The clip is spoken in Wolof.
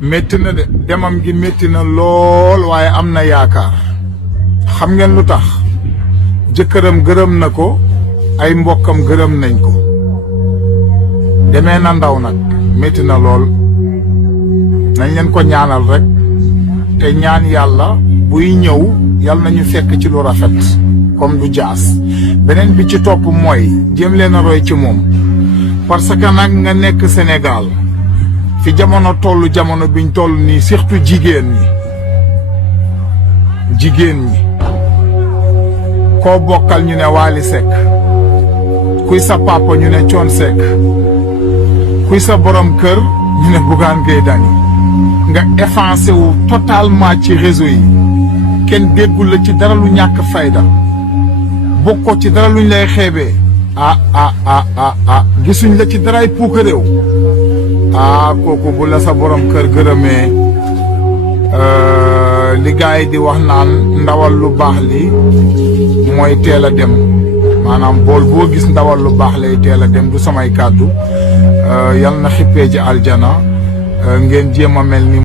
métti na de demam gi métti na lool waaye am na yaakaar xam ngeen lu tax jëkkëram gërëm na ko ay mbokkam gërëm nañ ko demee na ndaw nag métti na lool nañ leen ko ñaanal rek te ñaan yàlla buy ñëw yàlla nañu fekk ci lu rafet comme du jaas beneen bi ci topp mooy jéem leen a roy ci moom parce que nag nga nekk Sénégal fi jamono jamono biñ toll nii surtout jigéen ñi koo bokkal ñu ne Wally Seck kuy sa papa ñu ne Thione Seck kuy sa borom kër ñu ne Bougane Gueye Dany nga effacé wu totalement ci réseau yi kenn déggul la ci dara lu ñàkk fayda bokkoo ci dara luñ lay xeebee gisuñ la ci daray puuka réew kooku bu la sa borom kër gërëmee li gaay di wax naan ndawal lu baax li mooy teel a dem maanaam bool boo gis ndawal lu baax lay teel a dem du samay kàddu yal na xippee ji aljana ngeen jéem a mel ni